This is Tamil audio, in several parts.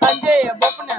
Sanjay, Bopna.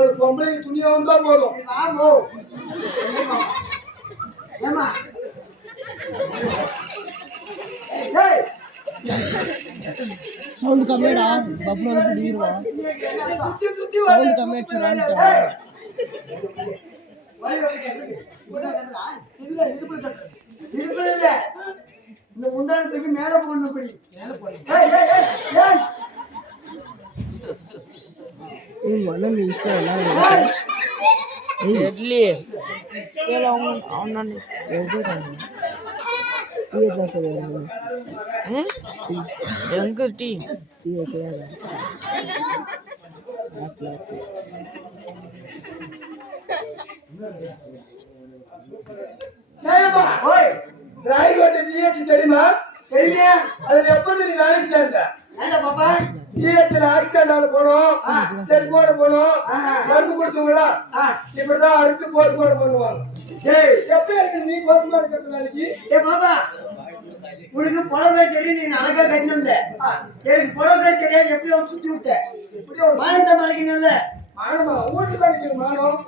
ஒரு பொம்பளை துணியா வந்தா போதும். சவுண்ட் கம்மிடா பப்ளு வந்து நீருவா சுத்தி சுத்தி சவுண்ட் கம்மியாச்சுறான்னு இந்த முந்தானத்துக்கு மேல போடணும் மணல் இஷ்டம் எல்லாரும் எங்க டீ தெரியுமா? தெரியல. அதுல எப்படி நீ வேலைக்கு சேர்ந்த? ஏண்டா பாப்பா ஜிஹெச்ல ஆக்சிடென்ட் போனோம், செட் போட போனோம், மருந்து குடிச்சவங்களா இப்பதான் அடுத்து போஸ்ட் மார்டம் பண்ணுவாங்க. எப்படி இருக்கு நீ போஸ்ட் மார்டம் கட்டுற வேலைக்கு? பாப்பா உனக்கு புடவை தெரியும், நீ அழகா கட்டி வந்த. எனக்கு புடவை தெரியாது, எப்படி அவன் சுத்தி விட்ட மானத்தை மறைக்கணும்ல. மானமா வீட்டுக்கு அடிக்கிற மானம்?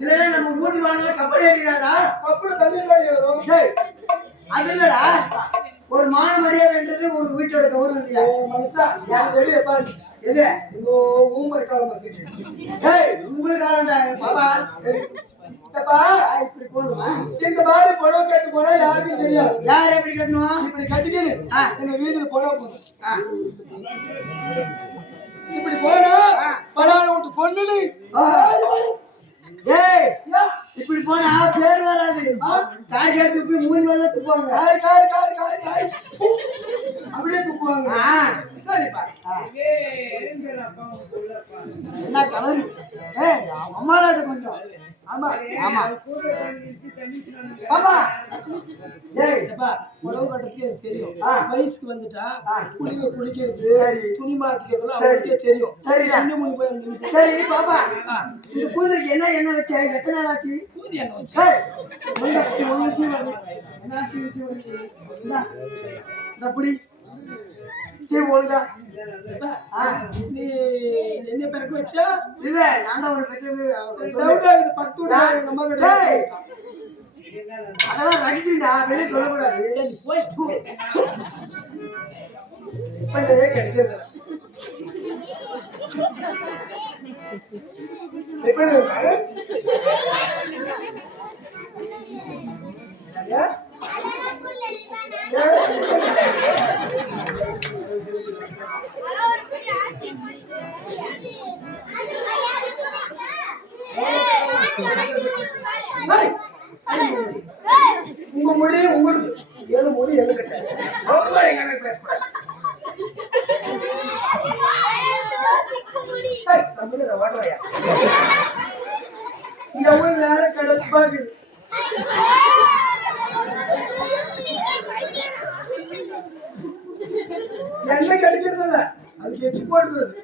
இல்லைன்னா நம்ம வீட்டு வாங்க கப்பல் ஏறிடாதா? கப்பல் தண்ணி ஏறும். அது இல்லடா, ஒரு மானம் மரியாதைன்றது ஒரு வீட்டோட கௌரவம் இல்லையா? மனுஷா வெளியே பாரு எது? இப்போ ஊமர் காலம் இருக்குது ஏய், உங்களுக்கு ஆளண்டா பாபா. அப்பா இப்படி போகணுமா? இந்த மாதிரி புடவை கட்டு போனா யாருக்கும் தெரியாது. யார் எப்படி கட்டணும்? இப்படி கட்டிக்கிட்டு எங்க வீட்டுல புடவை போதும். இப்படி போனா படாத விட்டு பொண்ணு. ஏய், இப்படி போனா பேர் வராது. கார் கேட்டு போய் மூணு மேல துப்புவாங்க. காரு அப்படியே துப்புவாங்க. சரிப்பா. என்ன கலரு? ஏய், அம்மாலாட்ட கொஞ்சம். ஆமா ஆமா ஆமா. ஏய், அப்பா, புடவை கட்டுறதுக்கு எனக்கு தெரியும். வயசுக்கு வந்துட்டா குளிக்கிறது சரி. துணி மாத்திக்கிறதுலாம் அவங்களுக்கே தெரியும். சரி. சின்ன மொழி போய் அங்க நின்னு சரி பாப்பா, இந்த கூந்தலுக்கு என்ன எண்ணெய் வச்ச? எத்தனை நாள் ஆச்சு? பூதி என்ன வச்சு ஏய், ஒழுங்கா சீ வந்து. என்ன சீ வந்து? இந்தா, இந்த புடி. சீ ஒழுங்கா. நீ என்ன பிறக்க வச்சா இல்ல, நான் தான் உன்னை பெற்றது. டவுட் ஆகுது. பத்து எங்க அம்மா கிட்ட ஏய், அதெல்லாம் ரகசியம்டா, வெளியே சொல்லக்கூடாது. சரி போய் பண்ணவே கிடைக்கிறது. எப்படி இருக்கு? உங்க முடி உங்களுக்கு ஏழு முடி எழு கட்ட ரொம்ப எங்க பேசக்கூடாது. ஓடுறாயா இந்த ஊர் நேரம் கிடப்பாக்கு. என்ன கிடைக்கிறது இல்ல, அதுக்கு எச்சு போட்டுக்கிறது.